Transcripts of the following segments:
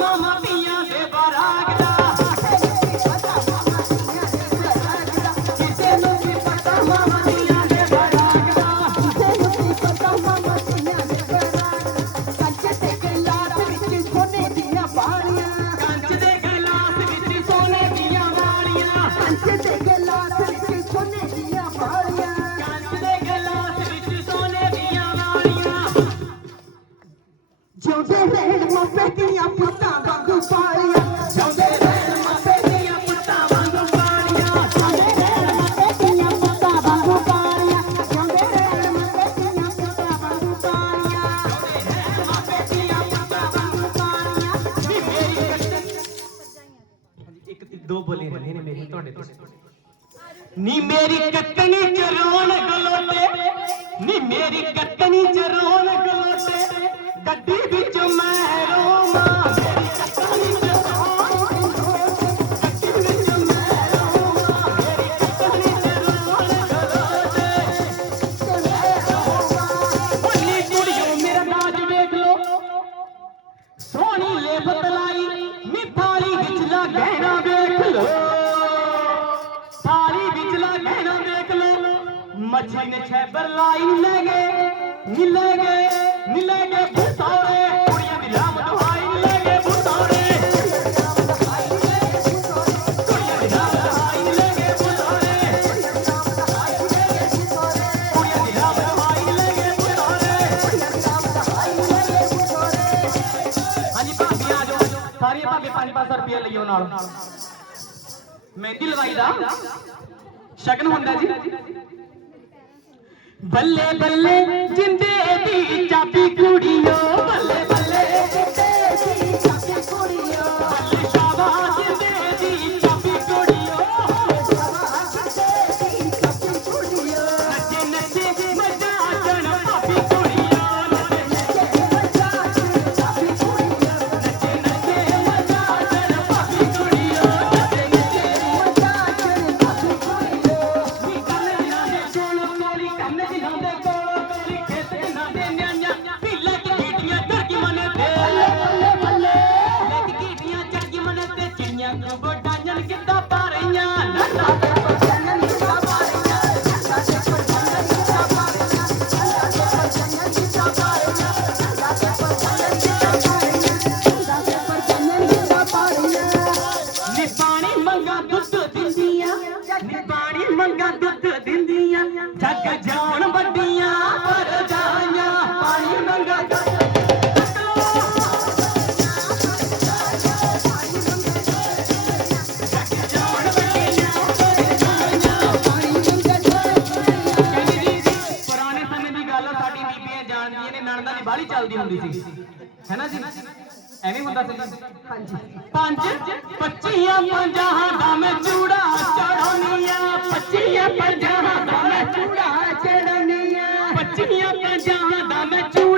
মামা ਦੋ ਬੋਲੀ ਰਹਿੰਦੀ ਨੇ ਮੇਰੀ ਤੁਹਾਡੇ ਤੋਂ ਨੀ ਮੇਰੀ ਕਤਨੀ ਚ ਰੋਣ ਗਲੋਟੇ, ਨੀ ਮੇਰੀ ਕਤਨੀ ਚ ਰੋਣ ਗਲੋਟੇ, ਗੱਡੀ ਵਿੱਚ ਮੈਂ ਰੋਵਾਂ। मछली ने छह बरलाई मिलेंगे मिलेंगे मिलेंगे भूसौरे कुड़िया भी राम दुहाई मिलेंगे भूसौरे सारी भाभी पाँच रुपया लियो नाल। ਮਹਿੰਦੀ ਲਵਾਈ ਦਾ ਸ਼ਗਨ ਹੁੰਦਾ ਜੀ ਬੱਲੇ ਬੱਲੇ ਜਿੰਦੇ ਦੀ ਚਾਬੀ ਕੁੜੀਓ। है ना जी ਐਵੇਂ ਹੁੰਦਾ ਸੀ ਪੰਜ ਪੰਜ 25 ਪੰਜਾਂ ਦਾ ਮੈਂ ਚੂੜਾ ਚੜਾਉਣੀਆਂ 25 ਪੰਜਾਂ ਦਾ ਮੈਂ ਚੂੜਾ ਚੜਾਉਣੀਆਂ 25 ਪੰਜਾਂ ਦਾ ਮੈਂ ਚੂੜਾ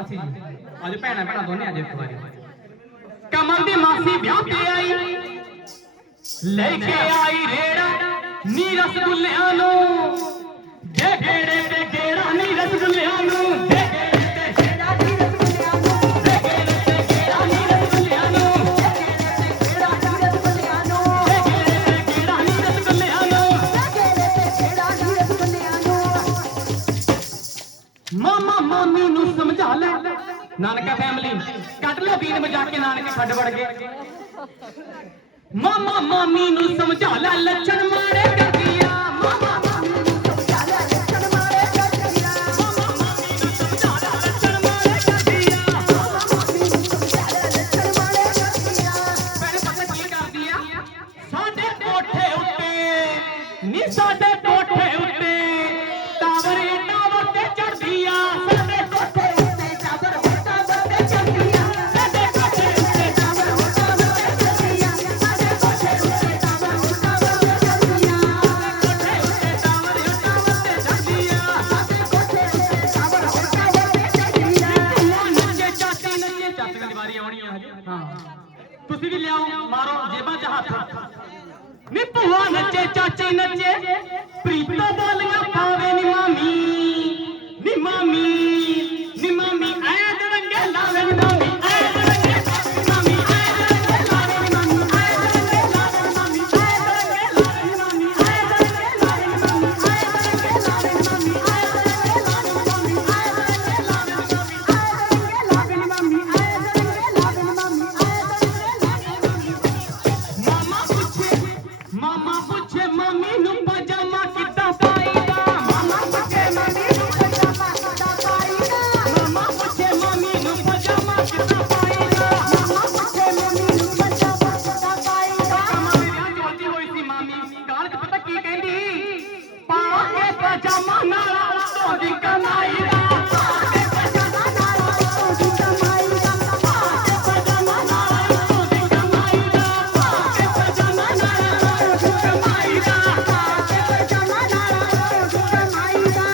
ਮਾਸੀ ਜੀ। ਅੱਜ ਭੈਣਾ ਭੈਣਾ ਦੋਨੇ ਅੱਜ ਇੱਕ ਵਾਰੀ। ਕਮਲ ਦੀ ਮਾਸੀ ਵਿਆਹ ਤੇ ਆਈ। ਲੈ ਕੇ ਆਈ ਰੇੜਾ। ਨੀ ਰਸਗੁੱਲਿਆਂ ਨੂੰ। ਕੱਢ ਲੋ ਬੀਨ ਮਜਾ ਕੇ ਨਾਨਕੇ ਛੱਡ ਵੜ ਗਏ। ਮਾਮਾ, ਮਾਮੀ ਨੂੰ ਸਮਝਾ ਲੈ ਲੱਛਣ ਮਾਰੇ। कुर्सी भी ले आओ, मारो जेबा जहाँ था। नि भुआ नचे, चाचे नचे। प्रीता बोलिया, पावे नि मामी नि मामी।